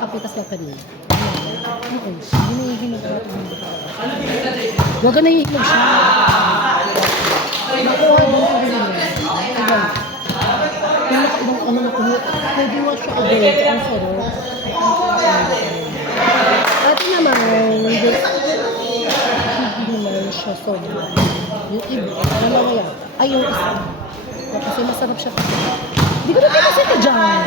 nakapitas na kanina. Oo, hinihinog natin yung baka. Huwag ka nahihinog siya. Nakuha mo ang hihinog. Diba? Kung nakaibang ano na kumuha, pwede mo siya agad. Ang sarap. Dati naman, hindi naman siya sobra. Yung iba, dalawa yan. Ay, yung isa. Kasi masarap siya. Hindi ko na pinasay ka dyan.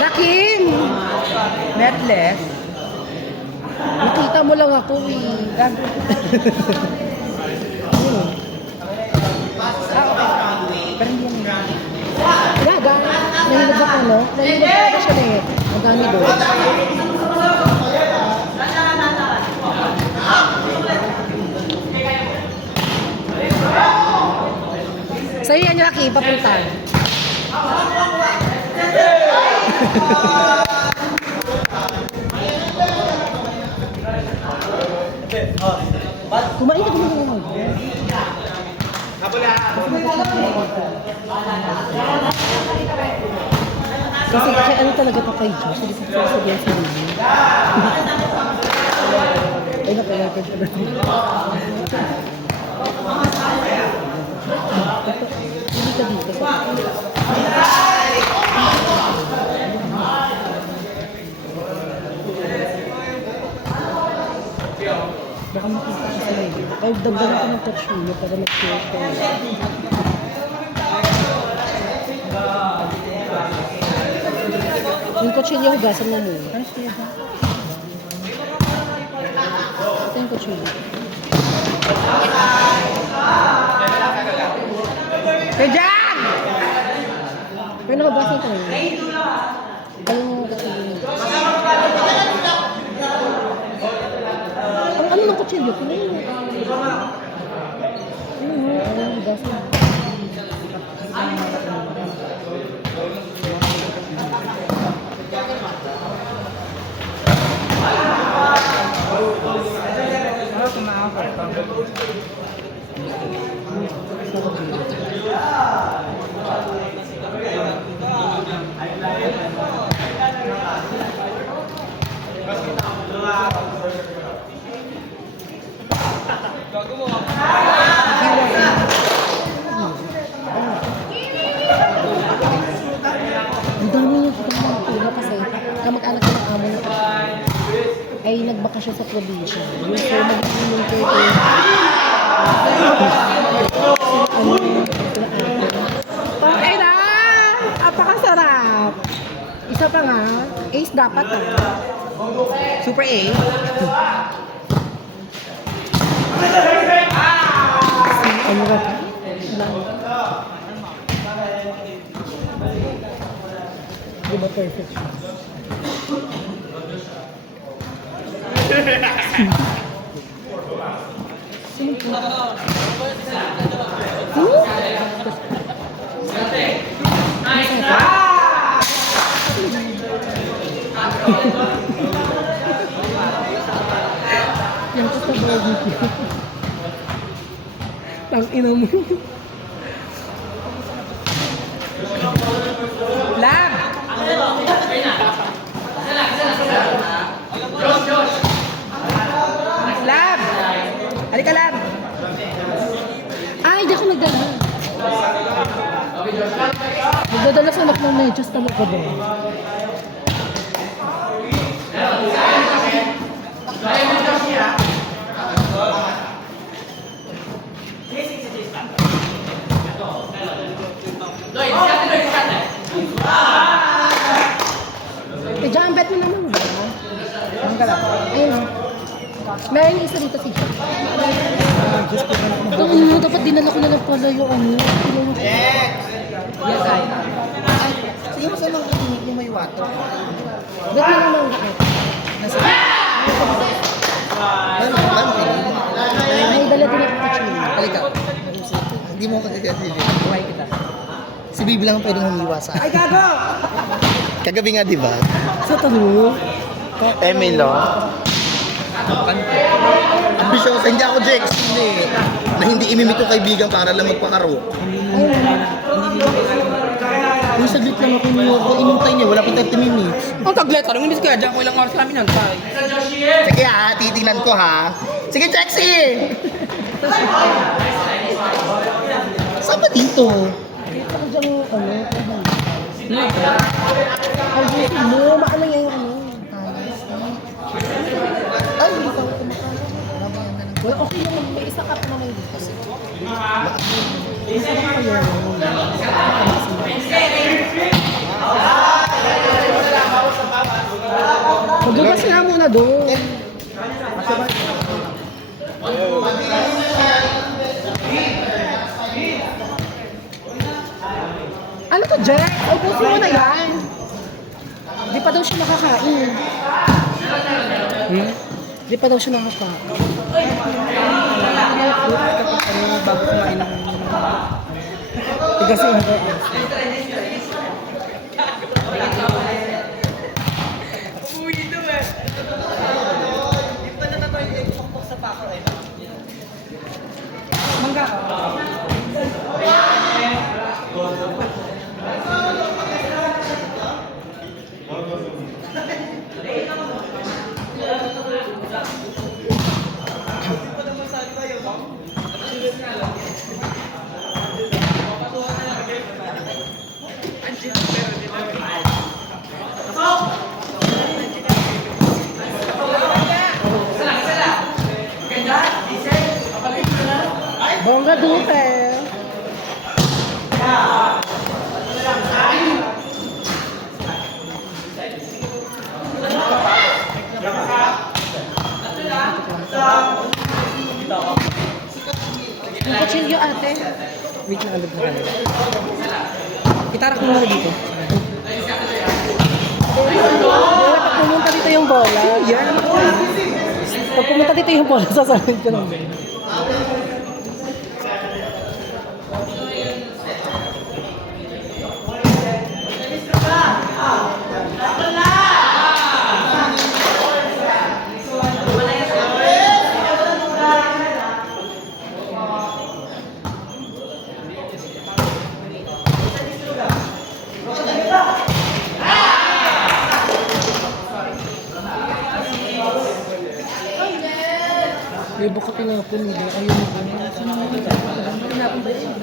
Rakim! Netless. Nakita mo lang ako eh. Pero hindi yan. Gaga. Nahinog ako, no? Nahinog talaga siya na eh. Ang dami doon. Sa'yo yan, Rocky. Papunta. Kumain ka naman. Kasi ano talaga pa kay Diyos? Hindi ko sabihin sa sarili. Ay, nakalapad ka na. Hindi ka dito sa baka makita ka sa lady. Ay, dagdagan ko ng kutsilyo para mag-share siya. Yung kutsilyo, hugasan mo muna. Ito yung kutsilyo. Kajan! Pero nakabasan ko yun. Ayun yung kutsilyo. Ang ano ng kutsilyo? Ayun yung hugasan. Ang dami yung pagkakulo kasi kamag-anak ng amo ay nagbakasyon sa probinsya. Yung so mag-iinom kayo okay na! Apakasarap! Isa pa nga, ace dapat Super A. ano ba? Di ba perfect siya? Sino po? Yan ko sa barbecue. Tang ina mo. Lab! Lab! Halika, Lab! Ay, di ako nagdala. Nagdadala sa anak ng medyas talaga ba? Eh, jambet mo naman ba? Anong ka lang? Ayun. Meron isa dito si Jack. Ito, ano, dapat dinala ko na lang pala yung ano. Yes, ay. Sige mo sa mga kikinig niyo may water. Ba't mo naman ba? Nasa? Ay, May dala din ako kutsilyo. halika. Hindi Hindi mo kasi si Bibi. Buhay kita. Si Bibi lang ang pwedeng humiwa sa Ay, akin. gago! Kagabi nga, di ba? Sa tanong? Emilo. Ambisyosa, hindi ako Jex. Hindi. Na hindi imimit yung kaibigan para lang magpakaro. Yung saglit lang ako inintay niya, wala pang 30 minutes. Ang taglet, anong hindi kaya dyan ko ilang oras namin nantay. Sige ha, titingnan ko ha. Sige, Jexy! Saan ba dito? Kita ko dyan yung ang gusto mo, maano yan yung talas. Ay, hindi ko kumakain. Wala, okay naman, may isa ka pa naman dito kasi. Isa na kayo. Maglugas nga muna doon. Ano to, Jack? Ubusin mo na yan. Di pa daw siya nakakain. Di pa daw siya nakakain. Bago kumain ng... Tigasin ko. Mangga. Bongga dute. Yung kutsilyo ate. Wait na alog na kanila. Itarak mo muna dito. Pag pumunta dito yung bola. Yan. Pag pumunta dito yung bola, sasabihin ko lang. May buka tinapon nila. Ayun na po. Saan na nila? Tinapon ba yun?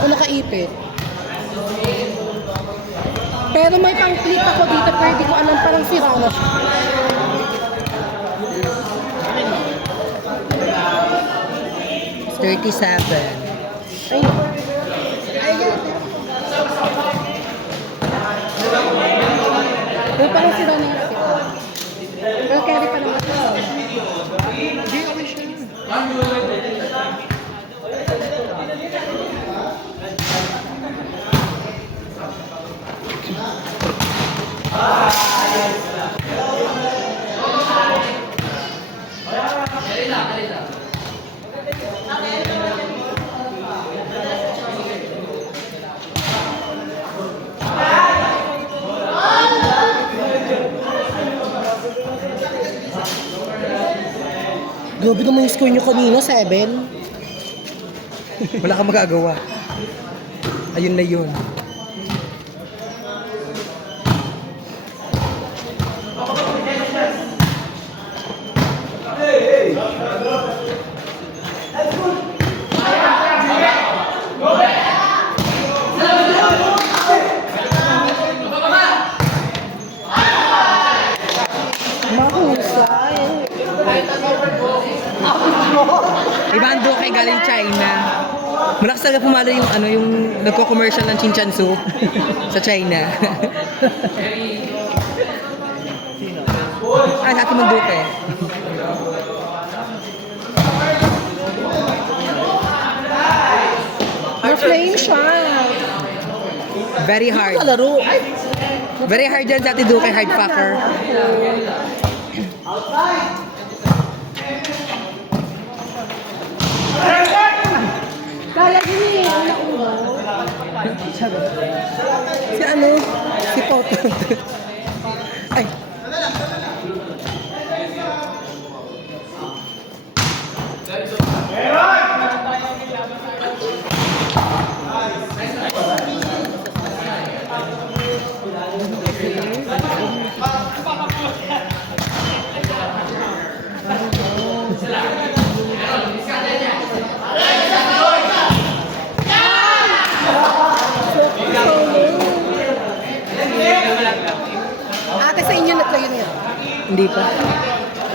Ako nakaipit. Pero may pang-clip ako dito, pero di ko alam, parang sira na siya. Ayun. Pero parang sira na yung clip. Pero carry pa naman siya. Hindi, okay siya. Grabe naman yung score nyo kanina, 7. Wala kang magagawa. Ayun na yun. Mahusay. Ibando kay galing China. Malakas talaga pumalo yung ano, yung nagko-commercial ng Chinchansu sa China. Ah, sa ating Manduke. Na-flame shot. Very hard. Kalaro. Very hard yan sa ating Duke, hard fucker. Kaya gini, una-una. Si ano? Si Poto. Ay. Ate, sa inyo na kayo niya. Hindi pa.